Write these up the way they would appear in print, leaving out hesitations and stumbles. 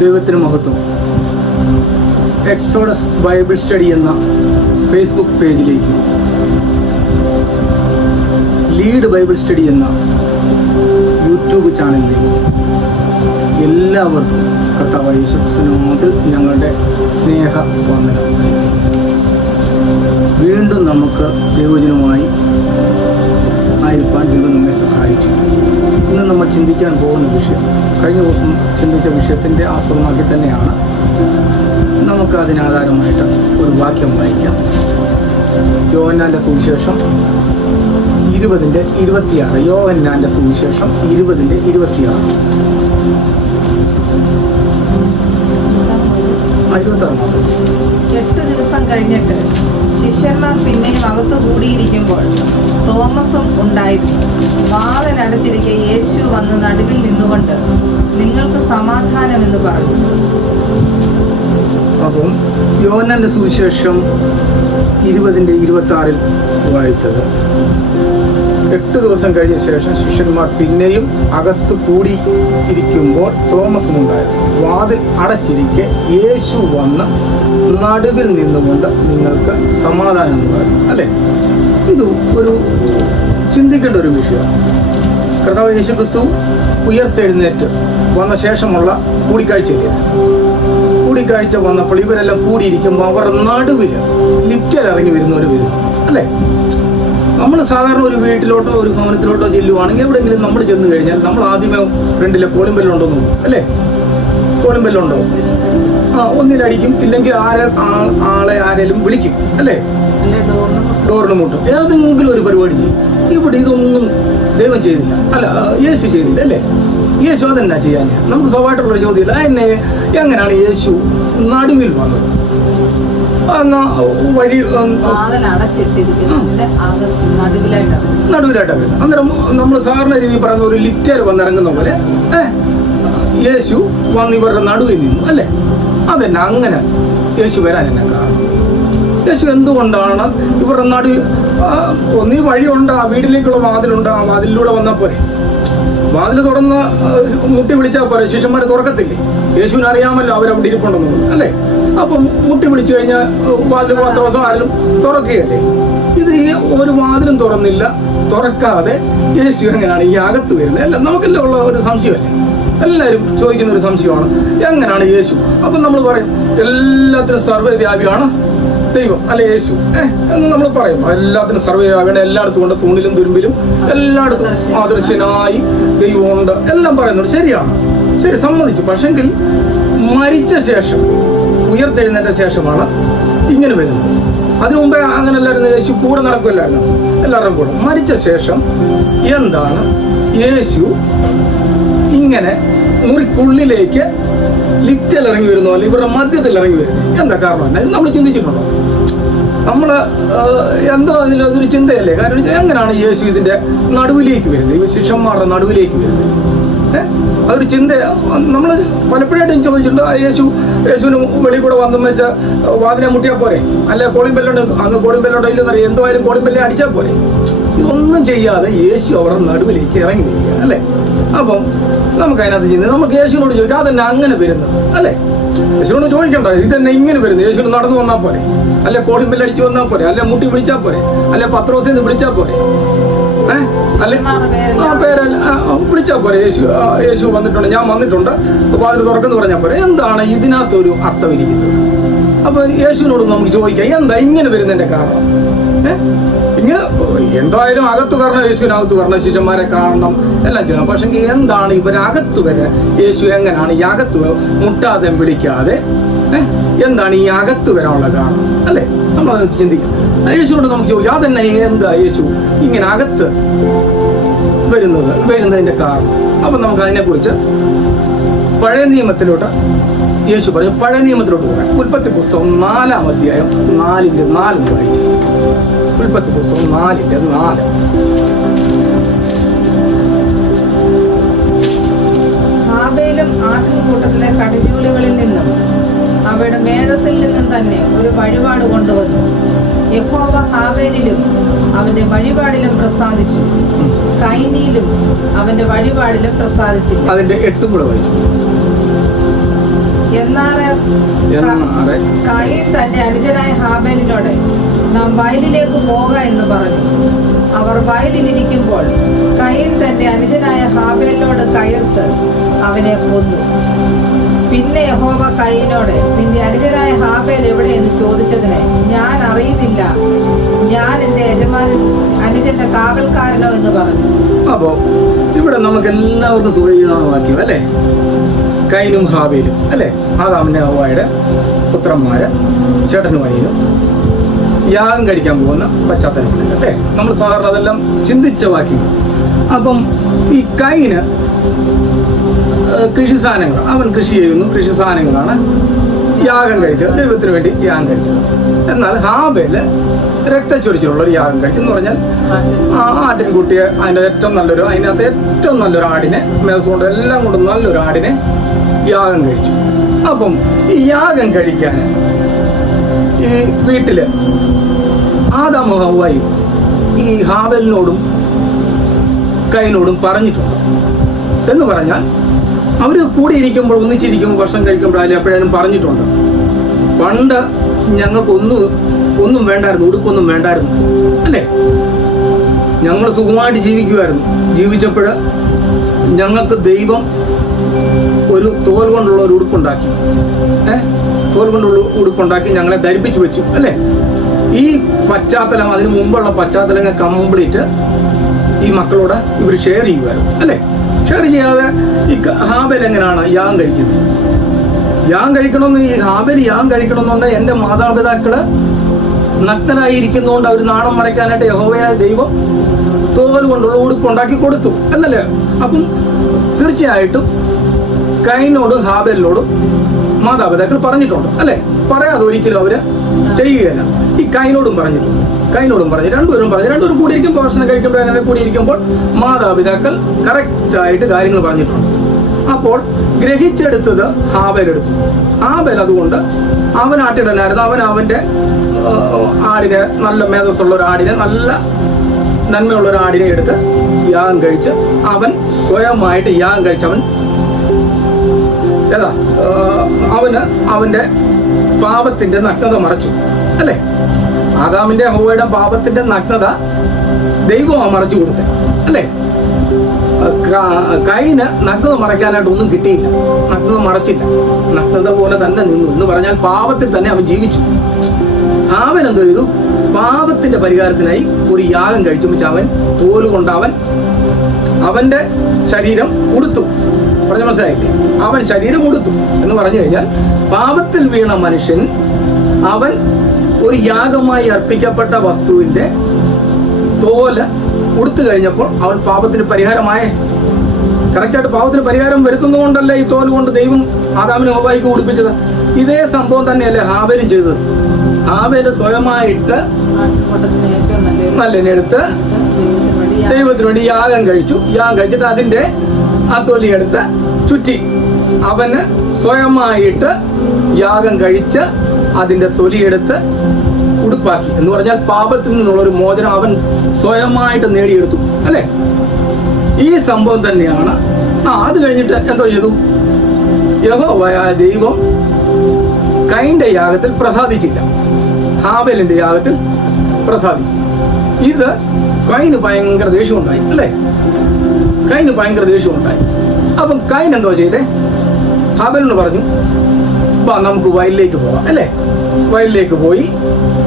ദൈവത്തിന് മഹത്വം. Exodus Bible study എന്ന ഫേസ്ബുക്ക് പേജിലേക്ക്, ലീഡ് ബൈബിൾ സ്റ്റഡി എന്ന യൂട്യൂബ് ചാനലിലേക്ക് എല്ലാവർക്കും കർത്താവായ യേശുക്രിസ്തുവിന്റെ നാമത്തിൽ ഞങ്ങളുടെ സ്നേഹ വന്ദനം അറിയിക്കുന്നു. വീണ്ടും നമുക്ക് ദൈവജനമായി ആയിരിക്കാൻ ദൈവം നമ്മെ സഹായിച്ചു. ഇന്ന് നമ്മൾ ചിന്തിക്കാൻ പോകുന്ന വിഷയം കഴിഞ്ഞ ദിവസം ചിന്തിച്ച വിഷയത്തിൻ്റെ ആസ്പദമാക്കി തന്നെയാണ്. നമുക്ക് അതിനാധാരമായിട്ട് ഒരു വാക്യം വായിക്കാം. യോഹന്നാൻ്റെ സുവിശേഷം 20:26. യോഹന്നാൻ്റെ സുവിശേഷം 20:26. 8 ദിവസം കഴിഞ്ഞിട്ട് ശിഷ്യന്മാർ പിന്നെയും അകത്തു കൂടിയിരിക്കുമ്പോൾ തോമസും ഉണ്ടായിരുന്നു. വാതിലടച്ചിരിക്കെ യേശു വന്ന് നടുവിൽ നിന്നുകൊണ്ട് നിങ്ങൾക്ക് സമാധാനമെന്ന് പറഞ്ഞു. അപ്പം യോഹന്നാന്റെ സുവിശേഷം 20:26 വായിച്ചത്, 8 ദിവസം കഴിഞ്ഞ ശേഷം ശിഷ്യന്മാർ പിന്നെയും അകത്ത് കൂടി ഇരിക്കുമ്പോൾ തോമസും ഉണ്ടായിരുന്നു. വാതിൽ അടച്ചിരിക്കെ യേശു വന്ന് നടുവിൽ നിന്നുകൊണ്ട് നിങ്ങൾക്ക് സമാധാനം എന്ന് പറഞ്ഞു. അല്ലേ, ഇത് ഒരു ചിന്തിക്കേണ്ട ഒരു വിഷയമാണ്. കർത്താവ് യേശുക്രിസ്തു ഉയർത്തെഴുന്നേറ്റ് വന്ന ശേഷമുള്ള കൂടിക്കാഴ്ചയില്ല. കൂടിക്കാഴ്ച വന്നപ്പോൾ ഇവരെല്ലാം കൂടിയിരിക്കുമ്പോൾ അവർ നടുവിൽ ലിഫ്റ്റിൽ ഇറങ്ങി വരുന്നവർ വരും. അല്ലേ, നമ്മൾ സാധാരണ ഒരു വീട്ടിലോട്ടോ ഒരു ഭവനത്തിലോട്ടോ ചെല്ലുവാണെങ്കിൽ എവിടെയെങ്കിലും നമ്മൾ ചെന്ന് കഴിഞ്ഞാൽ നമ്മൾ ആദ്യമേ ഫ്രണ്ടിലെ കോളിംഗ് ബെല്ലുണ്ടോ നോക്കും. അല്ലേ, കോളിംഗ് ബെല്ലുണ്ടോ? ഒന്നിലടിക്കും, ഇല്ലെങ്കിൽ ആളെ ആരെങ്കിലും വിളിക്കും. അല്ലേ, ഡോറിന് മുട്ടും, ഏതെങ്കിലും ഒരു പരിപാടി ചെയ്യും. ഇവിടെ ഇതൊന്നും ദൈവം ചെയ്തില്ല. അല്ല, യേശു ചെയ്തില്ല. അല്ലേ, യേശു അതെന്നാ ചെയ്യാൻ? നമുക്ക് സ്വാഭാവികമായിട്ടുള്ളൊരു ചോദ്യമില്ല. എങ്ങനെയാണ് യേശു നടുവിൽ വന്നത്? വഴി നടുവിലായിട്ടാണ്. അന്നേരം നമ്മൾ സാധാരണ രീതിയിൽ പറയുന്ന ഒരു ലിഫ്റ്റിൽ വന്നിറങ്ങുന്ന പോലെ യേശു വന്ന് ഇവരുടെ നടുവിൽ നിന്നു. അല്ലേ, അതന്നെ അങ്ങനെ യേശു വരാൻ എന്നെ കാരണം. യേശു എന്തുകൊണ്ടാണ് ഇവരുടെ നടുവിൽ? ഒന്നീ വഴിയുണ്ട്, ആ വീട്ടിലേക്കുള്ള വാതിലുണ്ട്, ആ വാതിലിലൂടെ വന്നാൽ പോരെ? വാതിൽ തുറന്ന് മുട്ടി വിളിച്ചാൽ പോരെ? ശിഷ്യന്മാരെ തുറക്കത്തില്ലേ? യേശുവിന് അറിയാമല്ലോ അവരവിടെ ഇരിപ്പുണ്ടെന്നുള്ളത്. അല്ലേ, അപ്പം മുട്ടി വിളിച്ചു കഴിഞ്ഞാൽ വാതിൽ 10 ദിവസം ആരും തുറക്കുകയല്ലേ? ഇത് ഈ ഒരു വാതിലും തുറക്കാതെ യേശു എങ്ങനെയാണ് ഈ അകത്ത് വരുന്നത്? അല്ല, നമുക്കെല്ലാം ഉള്ള ഒരു സംശയമല്ലേ? എല്ലാവരും ചോദിക്കുന്ന ഒരു സംശയമാണ്, എങ്ങനെയാണ് യേശു? അപ്പം നമ്മൾ പറയും എല്ലാത്തിനും സർവ്വവ്യാപിയാണ് ദൈവം, അല്ലെ യേശു എന്ന് നമ്മൾ പറയും. എല്ലാത്തിനും സർവ്വവ്യാപിയാണ്, എല്ലായിടത്തും ഉണ്ട്, തൂണിലും തുരുമ്പിലും എല്ലായിടത്തും ആദർശനായി ദൈവമുണ്ട് എല്ലാം പറയുന്നുണ്ട്. ശരിയാണ്, ശരി, സമ്മതിച്ചു. പക്ഷെങ്കിൽ മരിച്ച ശേഷം, ഉയർത്തെഴുന്നേറ്റ ശേഷമാണ് ഇങ്ങനെ വരുന്നത്. അതിനു മുമ്പേ അങ്ങനെ എല്ലാവരും യേശു കൂടെ നടക്കുമല്ലായിരുന്നു, എല്ലാവരും കൂടെ. മരിച്ച ശേഷം എന്താണ് യേശു ഇങ്ങനെ മുറിക്കുള്ളിലേക്ക് ലിഫ്റ്റിൽ ഇറങ്ങി വരുന്ന പോലെ ഇവരുടെ മധ്യത്തിൽ ഇറങ്ങി വരുന്നത്? എന്താ കാരണം? നമ്മൾ ചിന്തിച്ചിട്ടുണ്ടോ? നമ്മൾ എന്തോ അതിലൊരു ചിന്തയല്ലേ? കാരണം എങ്ങനെയാണ് യേശു ഇതിന്റെ നടുവിലേക്ക് വരുന്നത്, ഈ ശിഷ്യന്മാരുടെ നടുവിലേക്ക് വരുന്നത്? അതൊരു ചിന്ത നമ്മൾ പലപ്പോഴായിട്ടും ചോദിച്ചിട്ടുണ്ട്. യേശുവിന് വെളിയിൽ കൂടെ വന്നു വെച്ചാൽ വാതിലെ മുട്ടിയാൽ പോരെ? അല്ലെ, കോളിംഗ് ബെല്ലുണ്ട്, അന്ന് കോളിംഗ് ബെല്ലുണ്ടോ ഇല്ലെന്നറിയാം, എന്തായാലും കോളിംഗ് ബെല്ലെ അടിച്ചാൽ പോരെ? ഇതൊന്നും ചെയ്യാതെ യേശു അവരുടെ നടുവിലേക്ക് ഇറങ്ങി വരിക. അല്ലേ, അപ്പം നമുക്ക് അതിനകത്ത് ചിന്ത, നമുക്ക് യേശുവിനോട് ചോദിക്കാം, അതന്നെ അങ്ങനെ വരുന്നത്? അല്ലേ, യേശുവിനോട് ചോദിക്കണ്ട, ഇതന്നെ ഇങ്ങനെ വരുന്നത്? യേശുവിന് നടന്നു വന്നാൽ പോരെ? അല്ലെ, കോളിംഗ് ബെല്ല് അടിച്ചു വന്നാൽ പോരെ? അല്ലെ, മുട്ടി വിളിച്ചാൽ പോരെ? അല്ലെ, പത്രോസിന്ന് വിളിച്ചാൽ പോരെ? അല്ലെ, ആ പേരല്ല വിളിച്ചാൽ പോരെ? യേശു വന്നിട്ടുണ്ട്, ഞാൻ വന്നിട്ടുണ്ട്, വാതിൽ തുറക്കെന്ന് പറഞ്ഞാൽ പോരെ? എന്താണ് ഇതിനകത്തൊരു അർത്ഥം ഇരിക്കുന്നത്? അപ്പൊ യേശുവിനോട് നമുക്ക് ചോദിക്കാം, എന്താ ഇങ്ങനെ വരുന്നതിന്റെ കാരണം? ഇങ്ങനെ എന്തായാലും അകത്ത് വരണം, യേശുവിനകത്ത് വരണം, ശിഷ്യന്മാരെ കാണണം, എല്ലാം ചെയ്യണം. പക്ഷെ എന്താണ് ഇവരകത്ത് വരെ യേശു എങ്ങനെയാണ് ഈ അകത്ത് മുട്ടാതെ വിളിക്കാതെ എന്താണ് ഈ അകത്ത് വരാനുള്ള കാരണം? അല്ലേ, നമ്മളത് ചിന്തിക്കാം. യേശുവിനോട് നമുക്ക് ചോദിക്കാം, അതന്നെ എന്താ യേശു ഇങ്ങനെ അകത്ത് വരുന്നതിന്റെ കാരണം? അപ്പൊ നമുക്ക് അതിനെക്കുറിച്ച് പഴയ നിയമത്തിലോട്ട് യേശു പറഞ്ഞു. പഴയ നിയമത്തിലോട്ട് പോകാം. ഉൽപ്പത്തി പുസ്തകം 4-ാം അധ്യായം 4:4 വായിച്ചു. ഉൽപ്പത്തി പുസ്തകം 4:4. ഹാബേലും ആട്ടിൻകൂട്ടത്തിലെ കടിഞ്ഞൂലുകളിൽ നിന്നും അവയുടെ മേധസ്സിൽ നിന്നും തന്നെ ഒരു വഴിപാട് കൊണ്ടുവന്നു. യഹോവ ഹാബേലിലും അവന്റെ വഴിപാടിലും പ്രസാദിച്ചു, കൈനിയിലും അവന്റെ വഴിപാടിലും പ്രസാദിച്ചില്ല. അതിന്റെ 8 കൂടെ വായിച്ചു. എന്നാറെ കയീൻ തന്റെ അനുജനായ ഹാബേലിനോട് നാം വയലിലേക്ക് പോക എന്ന് പറഞ്ഞു. അവർ വയലിലിരിക്കുമ്പോൾ കയീൻ തന്റെ അനുജനായ ഹാബേലിനോട് കയർത്ത് അവനെ കൊന്നു. പിന്നെ യഹോവ കയീനോട്, നിന്റെ അനുജനായ ഹാബേൽ എവിടെ എന്ന് ചോദിച്ചതിന്, ഞാൻ അറിയുന്നില്ല, ഞാൻ എന്റെ യജമാനൻ അനുജന്റെ കാവൽക്കാരനോ എന്ന് പറഞ്ഞു. അപ്പോ ഇവിടെ നമുക്ക് എല്ലാവർക്കും സുപരിചിതമായ വാക്യം അല്ലേ? കയീനും ഹാബേലും അല്ലേ? ആദാമിന്റെ ഹവ്വായുടെ പുത്രന്മാര് ചേട്ടനും അനിയനും യാഗം കഴിക്കാൻ പോകുന്ന പശ്ചാത്തലങ്ങളിൽ അല്ലേ? നമ്മൾ സാധാരണ അതെല്ലാം ചിന്തിച്ച വാക്യങ്ങൾ. അപ്പം ഈ കയീന് കൃഷി സാധനങ്ങൾ, അവൻ കൃഷി ചെയ്യുന്നു, കൃഷി സാധനങ്ങളാണ് യാഗം കഴിച്ചത്, ദൈവത്തിന് വേണ്ടി യാഗം കഴിച്ചത്. എന്നാൽ ഹാബേല് രക്തച്ചൊരിച്ചിലുള്ള ഒരു യാഗം കഴിച്ചെന്ന് പറഞ്ഞാൽ ആട്ടിൻകുട്ടിയെ അതിനകത്ത് ഏറ്റവും നല്ലൊരു ആടിനെ, മേസുകൊണ്ട് എല്ലാം കൊണ്ടും നല്ലൊരു ആടിനെ യാഗം കഴിച്ചു. അപ്പം ഈ യാഗം കഴിക്കാൻ ഈ വീട്ടില് ആദാമും ഹവ്വയും ഈ ഹാബേലിനോടും കയീനോടും പറഞ്ഞിട്ടുണ്ട്. എന്ന് പറഞ്ഞാൽ അവർ കൂടിയിരിക്കുമ്പോൾ, ഒന്നിച്ചിരിക്കുമ്പോൾ, ഭക്ഷണം കഴിക്കുമ്പോഴായാലും എപ്പോഴാലും പറഞ്ഞിട്ടുണ്ട്, പണ്ട് ഞങ്ങൾക്ക് ഒന്നും വേണ്ടായിരുന്നു, ഉടുപ്പൊന്നും വേണ്ടായിരുന്നു അല്ലേ? ഞങ്ങൾ സുഖമായിട്ട് ജീവിക്കുമായിരുന്നു. ജീവിച്ചപ്പോൾ ഞങ്ങൾക്ക് ദൈവം ഒരു തോൽ കൊണ്ടുള്ള ഒരു ഉടുപ്പുണ്ടാക്കി, തോൽ കൊണ്ടുള്ള ഉടുപ്പുണ്ടാക്കി ഞങ്ങളെ ധരിപ്പിച്ചു വെച്ചു അല്ലേ? ഈ പശ്ചാത്തലം, അതിന് മുമ്പുള്ള പശ്ചാത്തലങ്ങൾ കംപ്ലീറ്റ് ഈ മക്കളോട് ഇവർ ഷെയർ ചെയ്യുമായിരുന്നു അല്ലേ? ഷെയർ ചെയ്യാതെ ഈ ഹാബേൽ എങ്ങനെയാണ് യാഗം കഴിക്കുന്നത്? യാഗം കഴിക്കണമെന്ന്, ഈ ഹാബേൽ യാഗം കഴിക്കണമെന്നുണ്ടെങ്കിൽ എൻ്റെ മാതാപിതാക്കള് നഗ്നരായിരിക്കുന്നതുകൊണ്ട് അവർ നാണം മറയ്ക്കാനായിട്ട് യഹോവയായ ദൈവം തോൽ കൊണ്ടുള്ള ഉടുപ്പുണ്ടാക്കി കൊടുത്തു എന്നല്ലേ? അപ്പം തീർച്ചയായിട്ടും കയീനോടും ഹാബേലിനോടും മാതാപിതാക്കൾ പറഞ്ഞിട്ടുണ്ട് അല്ലേ? പറയാതെ ഒരിക്കലും അവര് ചെയ്യുകയില്ല. ഈ കയീനോടും പറഞ്ഞിട്ടുണ്ട്, രണ്ടുപേരും കൂടിയിരിക്കുമ്പോൾ, ഭക്ഷണം കഴിക്കുമ്പോൾ അങ്ങനെ കൂടിയിരിക്കുമ്പോൾ മാതാപിതാക്കൾ കറക്റ്റായിട്ട് കാര്യങ്ങൾ പറഞ്ഞിട്ടുണ്ട്. അപ്പോൾ ഗ്രഹിച്ചെടുത്തത് ഹാബേൽ എടുത്തു. ഹാബേൽ അതുകൊണ്ട് അവൻ ആട്ടിടനായിരുന്നു. അവൻ അവന്റെ ആടിനെ, നല്ല മേധസ്സുള്ള ഒരു ആടിനെ, നല്ല നന്മയുള്ള ഒരു ആടിനെ എടുത്ത് യാഗം കഴിച്ച് അവൻ സ്വയമായിട്ട് യാഗം കഴിച്ചവൻ അവന് അവന്റെ പാപത്തിന്റെ നഗ്നത മറച്ചു അല്ലേ? ആദാമിന്റെ ഹവ്വയുടെ പാപത്തിന്റെ നഗ്നത ദൈവമാണ് മറച്ചു കൊടുത്തത് അല്ലേ? കയീന് നഗ്നത മറയ്ക്കാനായിട്ട് ഒന്നും കിട്ടിയില്ല, നഗ്നത മറച്ചില്ല, നഗ്നത പോലെ തന്നെ നിന്നു. എന്ന് പറഞ്ഞാൽ പാപത്തിൽ തന്നെ അവൻ ജീവിച്ചു. ഹാബേൽ എന്ത് ചെയ്തു? പാപത്തിന്റെ പരിഹാരത്തിനായി ഒരു യാഗം കഴിച്ചു വെച്ച് അവൻ തോലുകൊണ്ട് അവന്റെ ശരീരം ഉടുത്തു. പറഞ്ഞ മനസ്സിലായില്ലേ? അവൻ ശരീരം ഉടുത്തു എന്ന് പറഞ്ഞു കഴിഞ്ഞാൽ പാപത്തിൽ വീണ മനുഷ്യൻ അവൻ ഒരു യാഗമായി അർപ്പിക്കപ്പെട്ട വസ്തുവിന്റെ തോല് ഉടുത്തു കഴിഞ്ഞപ്പോൾ അവൻ പാപത്തിന് പരിഹാരമായേ. കറക്റ്റായിട്ട് പാപത്തിന് പരിഹാരം വരുത്തുന്നതുകൊണ്ടല്ലേ ഈ തോല് കൊണ്ട് ദൈവം ആദാമിനെ ഹവ്വായ്ക്ക് ഉടുപ്പിച്ചത്. ഇതേ സംഭവം തന്നെയല്ലേ ഹാബേലും ചെയ്തത്. ഹാബേല് സ്വയമായിട്ട് നല്ലെടുത്ത് ദൈവത്തിന് വേണ്ടി യാഗം കഴിച്ചു. യാഗം കഴിച്ചിട്ട് അതിന്റെ ആ തൊലിയെടുത്ത് ചുറ്റി അവന് സ്വയമായിട്ട് യാഗം കഴിച്ച് അതിന്റെ തൊലിയെടുത്ത് ഉടുപ്പാക്കി. എന്ന് പറഞ്ഞാൽ പാപത്തിൽ നിന്നുള്ളൊരു മോചനം അവൻ സ്വയമായിട്ട് നേടിയെടുത്തു അല്ലെ? ഈ സംഭവം തന്നെയാണ്. അത് കഴിഞ്ഞിട്ട് എന്തോ ചെയ്തു? യഹോവയായ ദൈവം കയീന്റെ യാഗത്തിൽ പ്രസാദിച്ചില്ല, ഹാബേലിന്റെ യാഗത്തിൽ പ്രസാദിച്ചു. ഇത് കയീന് ഭയങ്കര ദേഷ്യമുണ്ടായി അല്ലേ? കയീന് ഭയങ്കര ദേഷ്യമുണ്ടായി. അപ്പം കയീൻ എന്തോ ചെയ്തേ? ഹാബേലിന് പറഞ്ഞു, വാ നമുക്ക് വയലിലേക്ക് പോവാം അല്ലേ? വയലിലേക്ക് പോയി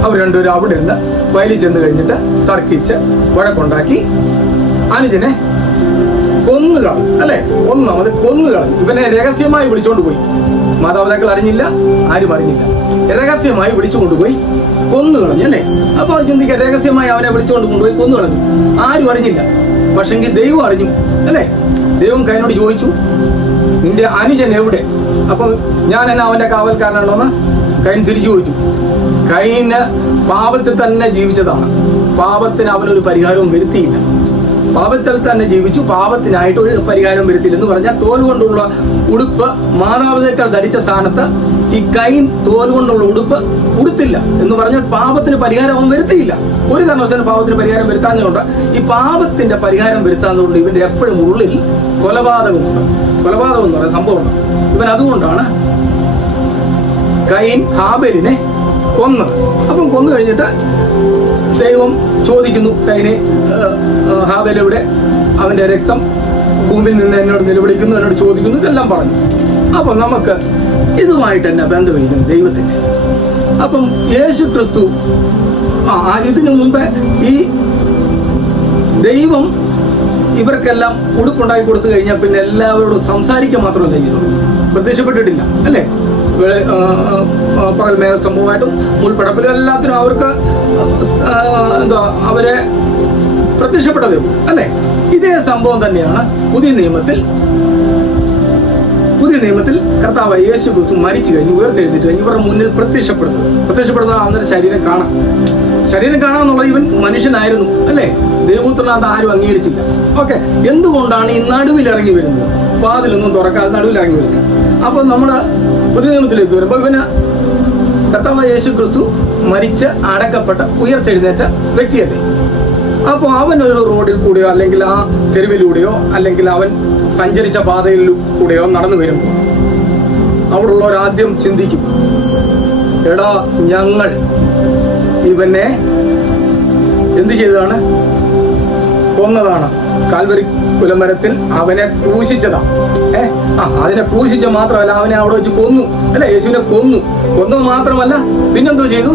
അവർ രണ്ടുപേരും അവിടെ ഇരുന്ന് വയലിൽ ചെന്ന് കഴിഞ്ഞിട്ട് തർക്കിച്ച് വഴക്കുണ്ടാക്കി അനുജനെ കൊന്നുകളഞ്ഞു അല്ലെ? ഒന്നാമത് കൊന്നുകളഞ്ഞു. ഇവനെ രഹസ്യമായി വിളിച്ചോണ്ട് പോയി. മാതാപിതാക്കൾ അറിഞ്ഞില്ല, ആരും അറിഞ്ഞില്ല. രഹസ്യമായി വിളിച്ചുകൊണ്ടുപോയി കൊന്നുകളഞ്ഞു അല്ലേ? അപ്പൊ അത് ചിന്തിക്കാം, രഹസ്യമായി അവനെ വിളിച്ചുകൊണ്ട് കൊണ്ടുപോയി കൊന്നുകളഞ്ഞു, ആരും അറിഞ്ഞില്ല. പക്ഷെങ്കിൽ ദൈവം അറിഞ്ഞു അല്ലേ? ദൈവം കയീനോട് ചോദിച്ചു, നിന്റെ അനുജൻ എവിടെ? അപ്പൊ ഞാൻ എന്നാ അവന്റെ കാവൽക്കാരനാണോന്ന് കയീൻ തിരിച്ചു ചോദിച്ചു. കയീന് പാപത്തിൽ തന്നെ ജീവിച്ചതാണ്. പാപത്തിന് അവനൊരു പരിഹാരവും വരുത്തിയില്ല. പാപത്തിൽ തന്നെ ജീവിച്ചു, പാപത്തിനായിട്ട് ഒരു പരിഹാരം വരുത്തില്ല. എന്ന് പറഞ്ഞാൽ തോൽ കൊണ്ടുള്ള ഉടുപ്പ് മാതാപിതാക്കൾ ധരിച്ച സ്ഥാനത്ത് ഈ കയീൻ തോൽ കൊണ്ടുള്ള ഉടുപ്പ് ഉടുത്തില്ല. എന്ന് പറഞ്ഞാൽ പാപത്തിന് പരിഹാരം അവൻ വരുത്തിയില്ല. ഒരു കാരണവശാലും പാപത്തിന് പരിഹാരം വരുത്താഞ്ഞുകൊണ്ട്, ഈ പാപത്തിന്റെ പരിഹാരം വരുത്താഞ്ഞുകൊണ്ട് ഇവന്റെ എപ്പോഴും ഉള്ളിൽ കൊലപാതകമുണ്ട്. കൊലപാതകം എന്ന് പറയുന്ന സംഭവമുണ്ട്. ഇവൻ അതുകൊണ്ടാണ് കയീൻ ഹാബേലിനെ കൊന്നത്. അപ്പം കൊന്നു കഴിഞ്ഞിട്ട് ദൈവം ചോദിക്കുന്നു കയീനെ, ഹാബേലെവിടെ? അവൻ്റെ രക്തം ഭൂമിയിൽ നിന്ന് എന്നോട് നിലവിളിക്കുന്നു, എന്നോട് ചോദിക്കുന്നു, ഇതെല്ലാം പറഞ്ഞു. അപ്പം നമുക്ക് ഇതുമായിട്ട് തന്നെ ബന്ധമിരിക്കുന്നു ദൈവത്തിന്. അപ്പം യേശു ക്രിസ്തു ഇതിനു മുമ്പേ ഈ ദൈവം ഇവർക്കെല്ലാം ഉടുപ്പുണ്ടാക്കി കൊടുത്തു കഴിഞ്ഞാൽ പിന്നെ എല്ലാവരോടും സംസാരിക്കുക മാത്രമല്ല ചെയ്യുന്നത്, പ്രത്യക്ഷപ്പെട്ടിട്ടില്ല അല്ലേ? പകൽ മേഘ സംഭവമായിട്ടും മുൾപ്പടപ്പിലും എല്ലാത്തിനും അവർക്ക് അവരെ പ്രത്യക്ഷപ്പെട്ടതേ ഉള്ളൂ അല്ലേ? ഇതേ സംഭവം തന്നെയാണ് പുതിയ നിയമത്തിൽ കർത്താവ് യേശു ക്രിസ്തു മരിച്ചു കഴിഞ്ഞ് ഉയർത്തെഴുന്നേറ്റ് കഴിഞ്ഞ് ഇവരുടെ മുന്നിൽ പ്രത്യക്ഷപ്പെടുന്നത് അന്നേരം ശരീരം കാണാമെന്നുള്ളത് ഇവൻ മനുഷ്യനായിരുന്നു അല്ലേ? ദൈവപുത്രനാഥ് ആരും അംഗീകരിച്ചില്ല. ഓക്കെ, എന്തുകൊണ്ടാണ് ഈ നടുവിലിറങ്ങി വരുന്നത്? വാതിലൊന്നും തുറക്കാതെ നടുവിലിറങ്ങി വരുന്നത്. അപ്പോൾ നമ്മൾ പുതിയ നിയമത്തിലേക്ക് വരുമ്പോൾ ഇവന് കർത്താവ് യേശു ക്രിസ്തു മരിച്ച് അടക്കപ്പെട്ട ഉയർത്തെഴുന്നേറ്റ വ്യക്തിയല്ലേ? അപ്പോൾ അവൻ ഒരു റോഡിൽ കൂടെയോ അല്ലെങ്കിൽ ആ തെരുവിലൂടെയോ അല്ലെങ്കിൽ അവൻ സഞ്ചരിച്ച പാതയിൽ കൂടെയോ നടന്നു വരുമ്പോൾ അവിടെ ഉള്ളവരാദ്യം ചിന്തിക്കും, എടാ ഞങ്ങൾ ഇവനെ എന്ത് ചെയ്തതാണ്? കൊന്നതാണ്. കാൽവരി കുലമരത്തിൽ അവനെ ക്രൂശിച്ചതാ. അതിനെ ക്രൂശിച്ച മാത്രമല്ല, അവനെ അവിടെ വെച്ച് കൊന്നു അല്ലെ? യേശുവിനെ കൊന്നു മാത്രമല്ല, പിന്നെന്തോ ചെയ്തു?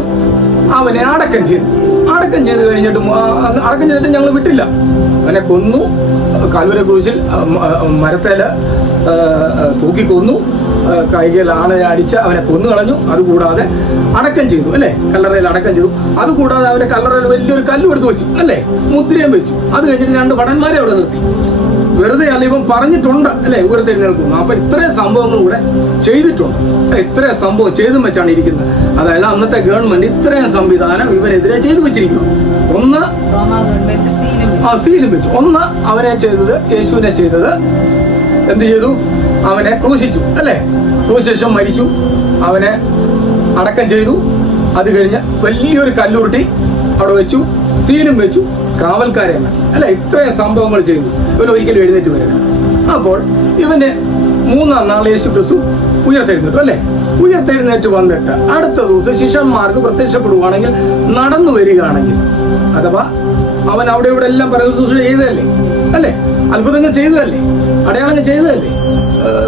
അവനെ അടക്കം ചെയ്ത് കഴിഞ്ഞിട്ട് ഞങ്ങൾ വിട്ടില്ല. അവനെ കൊന്നു, കാൽവരി ക്രൂശിൽ മരത്തേല് തൂക്കിക്കൊന്നു, കൈകൾ ആണയടിച്ച് അവനെ കൊന്നു കളഞ്ഞു. അതുകൂടാതെ അടക്കം ചെയ്തു അല്ലെ? കല്ലറയിൽ അടക്കം ചെയ്തു. അതുകൂടാതെ അവന്റെ കല്ലറയിൽ വലിയൊരു കല്ലും എടുത്ത് വെച്ചു അല്ലെ? മുദ്രയും വെച്ചു. അത് കഴിഞ്ഞിട്ട് 2 ഭടന്മാരെ അവിടെ നിർത്തി. വെറുതെ അല്ല, ഇവൻ പറഞ്ഞിട്ടുണ്ട് അല്ലെ ഉയർത്തെഴുന്നേൽക്കുന്നു. അപ്പൊ ഇത്രയും സംഭവങ്ങൾ കൂടെ ചെയ്തിട്ടുണ്ട്. ഇത്രയും സംഭവം ചെയ്തും വെച്ചാണ് ഇരിക്കുന്നത്. അതായത് അന്നത്തെ ഗവൺമെന്റ് ഇത്രയും സംവിധാനം ഇവനെതിരെ ചെയ്തു വെച്ചിരിക്കുന്നു. ഒന്ന് സീലും വെച്ചു. ഒന്ന് അവനെ ചെയ്തത്, യേശുവിനെ ചെയ്തത് എന്ത് ചെയ്തു? അവനെ ക്രൂശിച്ചു അല്ലേ? ക്രൂശേഷം മരിച്ചു, അവനെ അടക്കം ചെയ്തു. അത് കഴിഞ്ഞ് വലിയൊരു കല്ലുരുട്ടി അവിടെ വെച്ചു, സീലും വെച്ചു, കാവൽക്കാരെ അല്ലെ? ഇത്രയും സംഭവങ്ങൾ ചെയ്തു. ഇവൻ ഒരിക്കലും എഴുന്നേറ്റ് വരില്ല. അപ്പോൾ ഇവന് 3-ാം നാൾ യേശു ക്രിസ്തു ഉയർത്തെഴുന്നേറ്റു അല്ലെ? ഉയർത്തെഴുന്നേറ്റ് വന്നിട്ട് അടുത്ത ദിവസം ശിഷ്യന്മാർക്ക് പ്രത്യക്ഷപ്പെടുവാണെങ്കിൽ, നടന്നു വരികയാണെങ്കിൽ, അഥവാ അവൻ അവിടെ ഇവിടെ എല്ലാം പരശുശ്രൂഷ ചെയ്തതല്ലേ അല്ലെ? അത്ഭുതങ്ങൾ ചെയ്തതല്ലേ? അടയാളങ്ങൾ ചെയ്തതല്ലേ?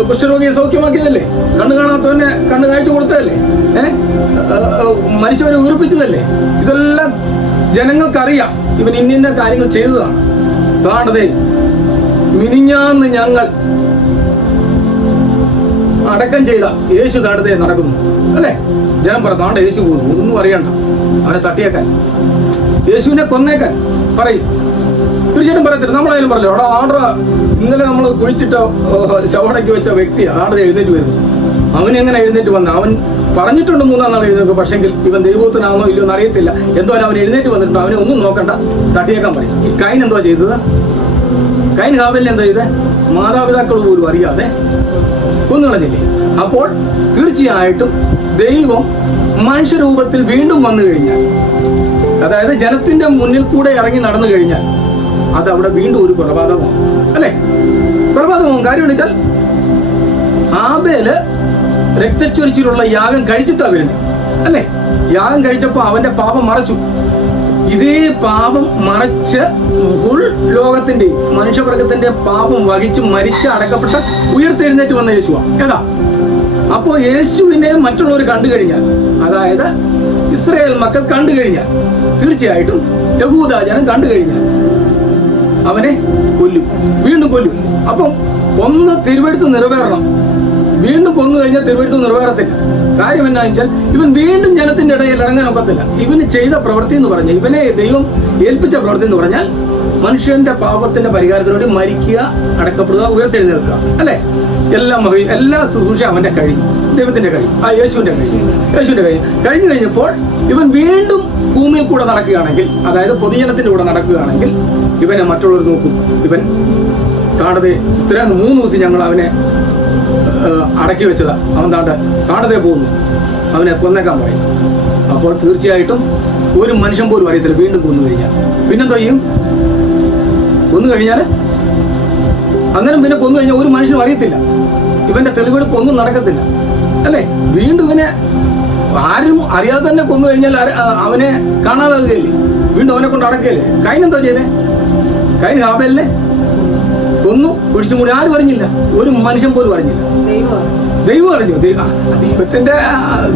കുഷ്ഠരോഗിയെ സൗഖ്യമാക്കിയതല്ലേ? കണ്ണു കാണാത്തവനെ കണ്ണ് കാഴ്ച കൊടുത്തതല്ലേ? മരിച്ചവനെ ഉയർപ്പിച്ചതല്ലേ? ഇതെല്ലാം ജനങ്ങൾക്കറിയാം ഇവൻ ഇന്ന കാര്യങ്ങൾ ചെയ്തതാണ്. താണ്ടതേ മിനിഞ്ഞാന്ന് ഞങ്ങൾ അടക്കം ചെയ്ത യേശു താണ്ടതേ നടക്കുന്നു അല്ലെ? ജനം പറ, താണ്ട യേശു പോകുന്നു, ഒന്നും അറിയണ്ട, അവനെ തട്ടിയേക്കാൻ, യേശുവിനെ കൊന്നേക്കാൻ പറയും. തീർച്ചയായിട്ടും പറയത്തില്ല. നമ്മളായാലും പറയല്ലോ, അവിടെ ആർഡർ ഇന്നലെ നമ്മൾ കുഴിച്ചിട്ട് ശവടക്കി വെച്ച വ്യക്തി ആടെ എഴുന്നേറ്റ് വരുന്നു. അവനെങ്ങനെ എഴുന്നേറ്റ് വന്ന? അവൻ പറഞ്ഞിട്ടുണ്ട് 3-ാം നാൾ എഴുന്നേൽക്കും. പക്ഷെങ്കിൽ ഇവൻ ദൈവത്തിനാണോ ഇല്ലയോ എന്ന് അറിയത്തില്ല. എന്തോ അവൻ എഴുന്നേറ്റ് വന്നിട്ടുണ്ട്. അവനെ ഒന്നും നോക്കണ്ട, തട്ടിയേക്കാൻ പറയും. ഈ കൈൻ എന്തോ ചെയ്തത്? കൈൻ ഹാബേലിനെ എന്താ ചെയ്തത്? മാതാപിതാക്കൾ പോലും അറിയാതെ കൊന്നുകളഞ്ഞില്ലേ? അപ്പോൾ തീർച്ചയായിട്ടും ദൈവം മനുഷ്യരൂപത്തിൽ വീണ്ടും വന്നു കഴിഞ്ഞാൽ, അതായത് ജനത്തിന്റെ മുന്നിൽ കൂടെ ഇറങ്ങി നടന്നു കഴിഞ്ഞാൽ, അത് അവിടെ വീണ്ടും ഒരു കൊലപാതകമാണ് അല്ലെ? കൊലപാതകവും കാര്യം വെച്ചാൽ ഹാബേല് രക്തച്ചൊരിച്ചിലുള്ള യാഗം കഴിച്ചിട്ടാ വരുന്നത് അല്ലെ? യാഗം കഴിച്ചപ്പോ അവന്റെ പാപം മറച്ചു. ഇതേ പാപം മറച്ച് ഫുൾ ലോകത്തിന്റെ മനുഷ്യവർഗത്തിന്റെ പാപം വഹിച്ച് മരിച്ച് അടക്കപ്പെട്ട ഉയർത്തെഴുന്നേറ്റ് വന്ന യേശുവാ ഏതാ? അപ്പോ യേശുവിനെ മറ്റുള്ളവർ കണ്ടു കഴിഞ്ഞാൽ, അതായത് ഇസ്രായേൽ മക്കൾ കണ്ടു കഴിഞ്ഞാൽ, തീർച്ചയായിട്ടും യഹൂദാജനം കണ്ടു കഴിഞ്ഞാൽ അവനെ കൊല്ലും, വീണ്ടും കൊല്ലും. അപ്പം ഒന്ന് തിരുവെഴുത്ത് നിറവേറണം. വീണ്ടും കൊന്നു കഴിഞ്ഞാൽ തിരുവെഴുത്ത് നിറവേറത്തില്ല. കാര്യം എന്നാ വെച്ചാൽ ഇവൻ വീണ്ടും ജനത്തിന്റെ ഇടയിൽ ഇറങ്ങാൻ ഒക്കത്തില്ല. ഇവന് ചെയ്ത പ്രവൃത്തി എന്ന് പറഞ്ഞാൽ, ഇവനെ ദൈവം ഏൽപ്പിച്ച പ്രവൃത്തി എന്ന് പറഞ്ഞാൽ മനുഷ്യന്റെ പാപത്തിന്റെ പരിഹാരത്തിന് വേണ്ടി മരിക്കുക, അടക്കപ്പെടുക, ഉയർത്തെഴുന്നേൽക്കുക അല്ലെ? എല്ലാ ശുശ്രൂഷ അവന്റെ കഴിഞ്ഞു. ദൈവത്തിന്റെ കഴിയും, ആ യേശുവിന്റെ കഴിയും. കഴിഞ്ഞു കഴിഞ്ഞപ്പോൾ ഇവൻ വീണ്ടും ഭൂമിയിൽ കൂടെ നടക്കുകയാണെങ്കിൽ, അതായത് പൊതുജനത്തിന്റെ കൂടെ നടക്കുകയാണെങ്കിൽ, ഇവനെ മറ്റുള്ളവർ നോക്കും. ഇവൻ താണ്ടതെ ഇത്രയും 3 ദിവസം ഞങ്ങൾ അവനെ അടക്കി വെച്ചതാ, അവൻ താണ്ടതെ പോകുന്നു, അവനെ കൊന്നേക്കാൻ പറയും. അപ്പോൾ തീർച്ചയായിട്ടും ഒരു മനുഷ്യൻ പോലും അറിയത്തില്ല വീണ്ടും കൊന്നു കഴിഞ്ഞാൽ. പിന്നെന്തോ ചെയ്യും? കൊന്നു കഴിഞ്ഞാൽ അന്നേരം പിന്നെ കൊന്നു കഴിഞ്ഞാൽ ഒരു മനുഷ്യനും അറിയത്തില്ല. ഇവന്റെ തെളിവെടുപ്പ് ഒന്നും നടക്കത്തില്ല അല്ലെ? വീണ്ടും ഇവനെ ആരും അറിയാതെ തന്നെ കൊന്നു കഴിഞ്ഞാൽ അവനെ കാണാതാകുകയല്ലേ, വീണ്ടും അവനെ കൊണ്ട് അടക്കുകയല്ലേ. കൈൻ എന്താ ചെയ്തേ? കൈൻ ഹാബേലിനെ കൊന്നു, കുഴിച്ചു മൂടി. ആരും അറിഞ്ഞില്ല, ഒരു മനുഷ്യൻ പോലും അറിഞ്ഞില്ല. ദൈവം അറിഞ്ഞു.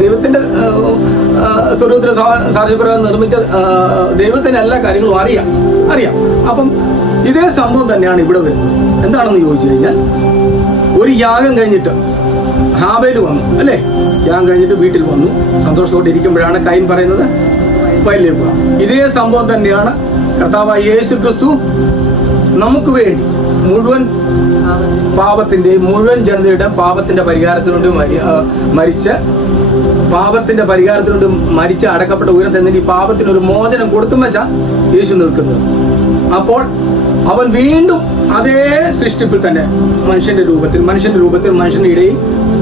ദൈവത്തിന്റെ സ്വരൂപത്തിന് സാധ്യപ്രകാരം നിർമ്മിച്ച ദൈവത്തിന് എല്ലാ കാര്യങ്ങളും അറിയാം. അപ്പം ഇതേ സംഭവം തന്നെയാണ് ഇവിടെ വരുന്നത്. എന്താണെന്ന് ചോദിച്ചു കഴിഞ്ഞാൽ, ഒരു യാഗം കഴിഞ്ഞിട്ട് ഹാബേൽ വന്നു അല്ലേ? യാഗം കഴിഞ്ഞിട്ട് വീട്ടിൽ വന്നു, സന്തോഷത്തോടെ ഇരിക്കുമ്പോഴാണ് കൈൻ പറയുന്നത് വയലിലേക്ക് പോകാം. ഇതേ സംഭവം തന്നെയാണ് കർത്താവായ യേശു ക്രിസ്തു നമുക്ക് വേണ്ടി മുഴുവൻ പാപത്തിന്റെയും മുഴുവൻ ജനതയുടെ പാപത്തിന്റെ പരിഹാരത്തിനുവേണ്ടി മരിച്ച അടക്കപ്പെട്ട ഉയരത്തിൽ ഈ പാപത്തിനൊരു മോചനം കൊടുത്തും വെച്ചാ യേശു നിൽക്കുന്നത്. അപ്പോൾ അവൻ വീണ്ടും അതേ സൃഷ്ടിപ്പിൽ തന്നെ മനുഷ്യന്റെ രൂപത്തിൽ മനുഷ്യന്റെ ഇടയിൽ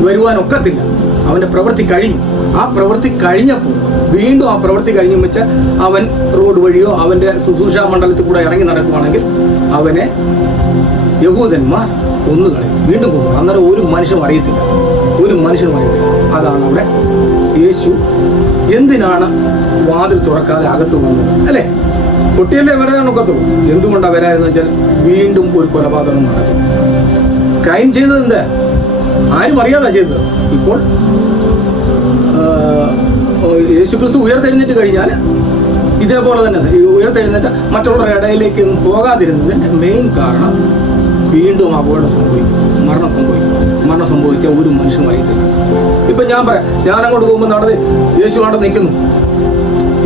വരുവാനൊക്കത്തില്ല. അവന്റെ പ്രവൃത്തി കഴിഞ്ഞു. ആ പ്രവൃത്തി കഴിഞ്ഞപ്പോൾ വീണ്ടും ആ പ്രവൃത്തി കഴിഞ്ഞു വെച്ച് അവൻ റോഡ് വഴിയോ അവന്റെ ശുശ്രൂഷാ മണ്ഡലത്തിൽ കൂടെ ഇറങ്ങി നടക്കുവാണെങ്കിൽ അവനെ യഹൂദന്മാർ കൊന്നുകളയും, വീണ്ടും കൊന്നു. അന്നേരം ഒരു മനുഷ്യനും അറിയത്തില്ല. അതാണ് അവിടെ യേശു എന്തിനാണ് വാതിൽ തുറക്കാതെ അകത്ത് വന്നത് അല്ലേ? കുട്ടിയല്ലേ വരാൻ ഒക്കത്തുള്ളൂ. എന്തുകൊണ്ടാണ് വരാമെന്ന് വെച്ചാൽ വീണ്ടും ഒരു കൊലപാതകം നടക്കും. കൈൻ ചെയ്തത് എന്താ? ആരും അറിയാതാ ചെയ്തത്. ഇപ്പോൾ യേശുക്രിസ്തു ഉയർത്തെഴുന്നേറ്റ് കഴിഞ്ഞാൽ ഇതേപോലെ തന്നെ ഉയർത്തെഴുന്നേറ്റ് മറ്റുള്ളവരുടെ ഇടയിലേക്ക് പോകാതിരുന്നതിന്റെ മെയിൻ കാരണം വീണ്ടും അപകടം സംഭവിക്കും, മരണം സംഭവിച്ച ഒരു മനുഷ്യനും അറിയത്തില്ല. ഇപ്പൊ ഞാൻ അങ്ങോട്ട് പോകുമ്പോൾ നടന്ന് യേശു കണ്ട നിൽക്കുന്നു,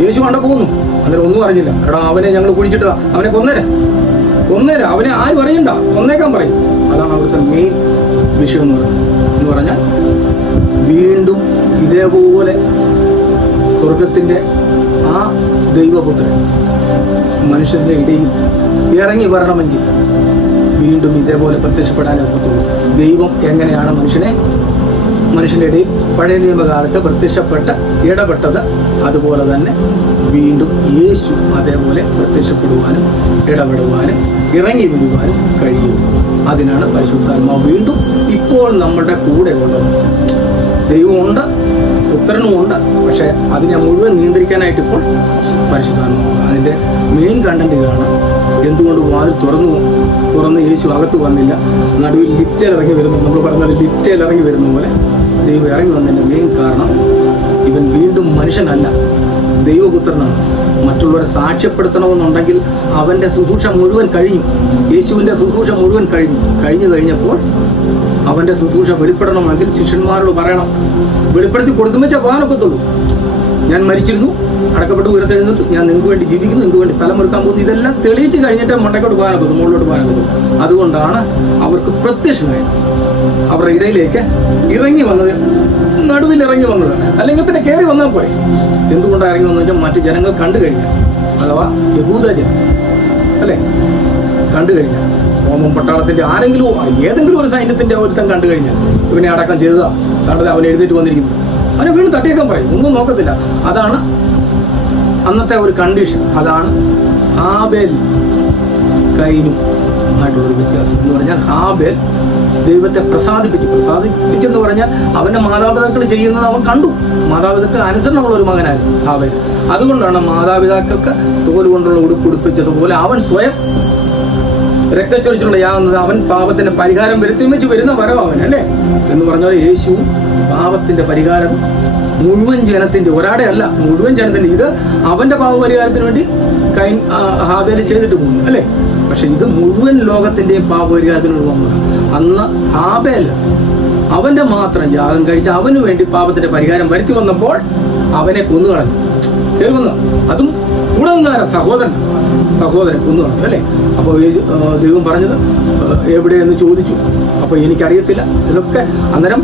യേശു കണ്ട പോകുന്നു, അന്നേരം ഒന്നും അറിഞ്ഞില്ല. എടാ അവനെ ഞങ്ങൾ കുഴിച്ചിട്ടതാ, അവനെ കൊന്നേരെ, അവനെ ആരും അറിയണ്ട, കൊന്നേക്കാൻ പറയും. അതാണ് അവിടുത്തെ മെയിൻ വിഷയം എന്ന് പറഞ്ഞാൽ വീണ്ടും ഇതേപോലെ സ്വർഗത്തിന്റെ ആ ദൈവപുത്രൻ മനുഷ്യന്റെ ഇടയിൽ ഇറങ്ങി വരണമെങ്കിൽ വീണ്ടും ഇതേപോലെ പ്രത്യക്ഷപ്പെടാനേ ഒക്കത്തുള്ളൂ. ദൈവം എങ്ങനെയാണ് മനുഷ്യന്റെ ഇടയിൽ പഴയ നിയമകാലത്ത് ഇടപെട്ടത്, അതുപോലെ തന്നെ വീണ്ടും യേശു അതേപോലെ പ്രത്യക്ഷപ്പെടുവാനും ഇടപെടുവാനും ഇറങ്ങി വരുവാനും കഴിയും. അതിനാണ് പരിശുദ്ധാത്മാവ് വീണ്ടും ഇപ്പോൾ നമ്മളുടെ കൂടെ ഉള്ളത്. ദൈവമുണ്ട്, പുത്രനുമുണ്ട്, പക്ഷെ അതിനെ മുഴുവൻ നിയന്ത്രിക്കാനായിട്ട് ഇപ്പോൾ പരിശുദ്ധാത്മാവ്. അതിന്റെ മെയിൻ കണ്ടന്റ് ഇതാണ്. എന്തുകൊണ്ട് വാതിൽ തുറന്ന് യേശു അകത്ത് വന്നില്ല? നടുവിൽ ലിറ്റയിൽ ഇറങ്ങി വരുന്നു, നമ്മൾ പറഞ്ഞാൽ ലിറ്റയിൽ ഇറങ്ങി വരുന്ന പോലെ ദൈവം ഇറങ്ങി വന്നതിന്റെ മെയിൻ കാരണം ഇവൻ വീണ്ടും മനുഷ്യനല്ല, ദൈവപുത്രനാണ്. മറ്റുള്ളവരെ സാക്ഷ്യപ്പെടുത്തണമെന്നുണ്ടെങ്കിൽ അവന്റെ ശുശ്രൂഷ മുഴുവൻ കഴിഞ്ഞു. യേശുവിന്റെ ശുശ്രൂഷ മുഴുവൻ കഴിഞ്ഞപ്പോൾ അവന്റെ ശുശ്രൂഷ വെളിപ്പെടണമെങ്കിൽ ശിഷ്യന്മാരോട് പറയണം, വെളിപ്പെടുത്തി കൊടുക്കുമ്പോൾ പോകാനൊക്കത്തുള്ളൂ. ഞാൻ മരിച്ചിരുന്നു, അടക്കപ്പെട്ട് ഉയർത്തെഴുന്നിട്ട് ഞാൻ നിങ്ങൾക്ക് വേണ്ടി ജീവിക്കുന്നു, നിങ്ങൾക്ക് വേണ്ടി സ്ഥലം ഒരുക്കാൻ പോകുന്നു. ഇതെല്ലാം തെളിയിച്ച് കഴിഞ്ഞിട്ട് മുകളിലോട്ട് പോകാനൊക്കത്തുള്ളൂ. അതുകൊണ്ടാണ് അവർക്ക് പ്രത്യക്ഷമായത്, അവരുടെ ഇടയിലേക്ക് ഇറങ്ങി വന്നത്, നടുവിൽ ഇറങ്ങി വന്നത്. അല്ലെങ്കിൽ പിന്നെ കയറി വന്നാൽ പോരെ. എന്തുകൊണ്ടാണ് ഇറങ്ങി വന്നു വെച്ചാൽ മറ്റു ജനങ്ങൾ കണ്ടു കഴിഞ്ഞാൽ, അഥവാ യഹൂദ ജനം അല്ലേ, കണ്ടു കഴിഞ്ഞാൽ, റോമൻ പട്ടാളത്തിന്റെ ഏതെങ്കിലും ഒരു സൈന്യത്തിന്റെ ഒരുത്തം കണ്ടു കഴിഞ്ഞാൽ ഇവനെ അടക്കം ചെയ്തതാ, കണ്ടത് അവൻ എഴുന്നേറ്റ് വന്നിരിക്കുന്നു, അവനെ വീണ്ടും തട്ടിയേക്കാൻ പറയും, ഒന്നും നോക്കത്തില്ല. അതാണ് അന്നത്തെ ഒരു കണ്ടീഷൻ. അതാണ് ഹാബേൽ കൈനും ആയിട്ടുള്ളൊരു വ്യത്യാസം എന്ന് പറഞ്ഞാൽ, ഹാബേൽ ദൈവത്തെ പ്രസാദിപ്പിച്ചെന്ന് പറഞ്ഞാൽ അവന്റെ മാതാപിതാക്കൾ ചെയ്യുന്നത് അവൻ കണ്ടു. മാതാപിതാക്കൾ അനുസരണമുള്ള ഒരു മകനായിരുന്നു ഹാബേൽ. അതുകൊണ്ടാണ് മാതാപിതാക്കൾക്ക് തോല് കൊണ്ടുള്ള ഉടുപ്പിച്ചതുപോലെ അവൻ സ്വയം രക്തച്ചൊരിച്ചിലുള്ള യാകുന്നത്, അവൻ പാപത്തിന്റെ പരിഹാരം വെച്ച് വരുന്ന വരവ് അവൻ അല്ലേ എന്ന് പറഞ്ഞാൽ, യേശുവും പാപത്തിന്റെ പരിഹാരം മുഴുവൻ ജനത്തിന്റെ, ഒരാടെ അല്ല, മുഴുവൻ ജനത്തിന്റെ. ഇത് അവന്റെ പാപപരിഹാരത്തിന് വേണ്ടി ഹാബേൽ ചെയ്തിട്ട് പോകുന്നു അല്ലേ, പക്ഷെ ഇത് മുഴുവൻ ലോകത്തിന്റെയും പാപപരിഹാരത്തിന് വന്നത്. അന്ന് ഹാബേൽ അവന്റെ മാത്രം യാഗം കഴിച്ച് അവന് വേണ്ടി പാപത്തിന്റെ പരിഹാരം വരുത്തി വന്നപ്പോൾ അവനെ കൊന്നുകളഞ്ഞു, കയറി വന്നു. അതും കൂടെ നിന്നാര സഹോദരൻ കൊന്നുകളഞ്ഞു അല്ലേ. അപ്പോൾ ദൈവം പറഞ്ഞത് എവിടെയെന്ന് ചോദിച്ചു. അപ്പോൾ എനിക്കറിയത്തില്ല. ഇതൊക്കെ അന്നേരം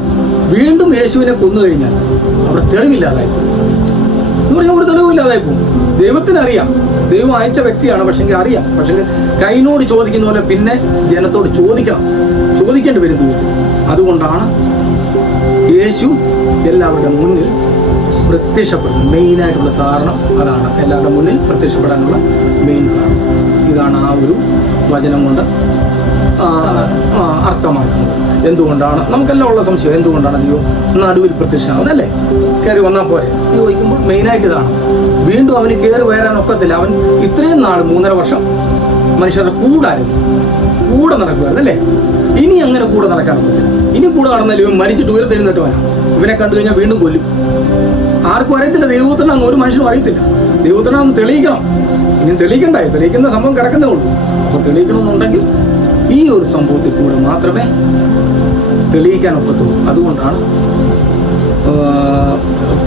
വീണ്ടും യേശുവിനെ കൊന്നു കഴിഞ്ഞാൽ അവിടെ തെളിവില്ലാതായി എന്ന് പറഞ്ഞാൽ ഒരു തെളിവില്ലാതായി പോകും. ദൈവത്തിനറിയാം, ദൈവം അയച്ച വ്യക്തിയാണ്, പക്ഷെങ്കിൽ അറിയാം. പക്ഷെ കൈനോട് ചോദിക്കുന്ന പോലെ പിന്നെ ജനത്തോട് ചോദിക്കേണ്ടി വരും ദൈവത്തിന്. അതുകൊണ്ടാണ് യേശു എല്ലാവരുടെ മുന്നിൽ പ്രത്യക്ഷപ്പെടുന്നത്. മെയിനായിട്ടുള്ള കാരണം അതാണ്, എല്ലാവരുടെ മുന്നിൽ പ്രത്യക്ഷപ്പെടാനുള്ള മെയിൻ കാരണം ഇതാണ്. ആ ഒരു വചനം കൊണ്ട് അർത്ഥമാക്കുന്നത്. എന്തുകൊണ്ടാണ് നമുക്കെല്ലാം ഉള്ള സംശയം, എന്തുകൊണ്ടാണ് ദൈവം നടുവിൽ പ്രത്യക്ഷനാവുന്നത് അല്ലേ? കയറി വന്നാൽ പോരെ ചോദിക്കുമ്പോൾ മെയിനായിട്ട് ഇതാണ്. വീണ്ടും അവന് കയറി വരാൻ ഒക്കത്തില്ല. അവൻ ഇത്രയും നാൾ 3.5 വർഷം മനുഷ്യരുടെ കൂടെ നടക്കുമായിരുന്നു അല്ലേ? ഇനി അങ്ങനെ കൂടെ നടക്കാൻ ഒക്കത്തില്ല. ഇനി കൂടെ നടന്നാലും ഇവൻ മരിച്ചിട്ട് ഉയർത്തെഴുന്നേറ്റ് വരാം. ഇവനെ കണ്ടു കഴിഞ്ഞാൽ വീണ്ടും കൊല്ലും. ആർക്കും അറിയത്തില്ല ദൈവപുത്രനാന്ന്, ഒരു മനുഷ്യനും അറിയത്തില്ല. ദൈവപുത്രനാന്ന് തെളിയിക്കണം. ഇനി തെളിയിക്കണ്ടായി, തെളിയിക്കുന്ന സംഭവം കിടക്കുന്നേ ഉള്ളൂ. അപ്പോൾ തെളിയിക്കണമെന്നുണ്ടെങ്കിൽ ഈ ഒരു സംഭവത്തിൽ കൂടെ മാത്രമേ തെളിയിക്കാൻ ഒക്കത്തുള്ളൂ. അതുകൊണ്ടാണ്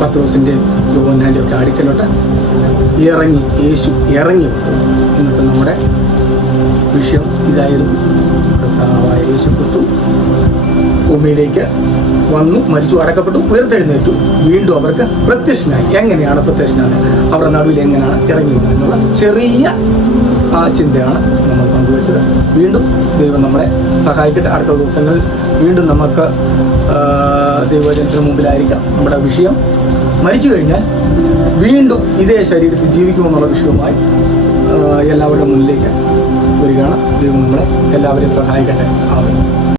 പത്രോസിൻ്റെയും യോഹന്നാൻ്റെയും ഒക്കെ അടുക്കലോട്ട് യേശു ഇറങ്ങി വന്നു. ഇന്നത്തെ നമ്മുടെ വിഷയം ഇതായിരുന്നു. കർത്താവായ യേശു ക്രിസ്തു ഭൂമിയിലേക്ക് വന്നു, മരിച്ചു, അടക്കപ്പെട്ടു, ഉയർത്തെഴുന്നേറ്റു, വീണ്ടും അവർക്ക് പ്രത്യക്ഷനായി. എങ്ങനെയാണ് പ്രത്യക്ഷനാണ്, അവരുടെ നടുവിൽ എങ്ങനെയാണ് ഇറങ്ങി വന്നത് എന്നുള്ള ചെറിയ ചിന്തയാണ് നമ്മൾ പങ്കുവച്ചത്. വീണ്ടും ദൈവം നമ്മളെ സഹായിക്കട്ടെ. അടുത്ത ദിവസങ്ങളിൽ വീണ്ടും നമുക്ക് ദൈവജനത്തിന് മുമ്പിലായിരിക്കാം. നമ്മുടെ വിഷയം മരിച്ചു കഴിഞ്ഞാൽ വീണ്ടും ഇതേ ശരീരത്തിൽ ജീവിക്കുമെന്നുള്ള വിഷയവുമായി എല്ലാവരുടെ മുന്നിലേക്ക് വരികയാണ്. ദൈവം നമ്മളെ എല്ലാവരെയും സഹായിക്കട്ടെ. ആമേൻ.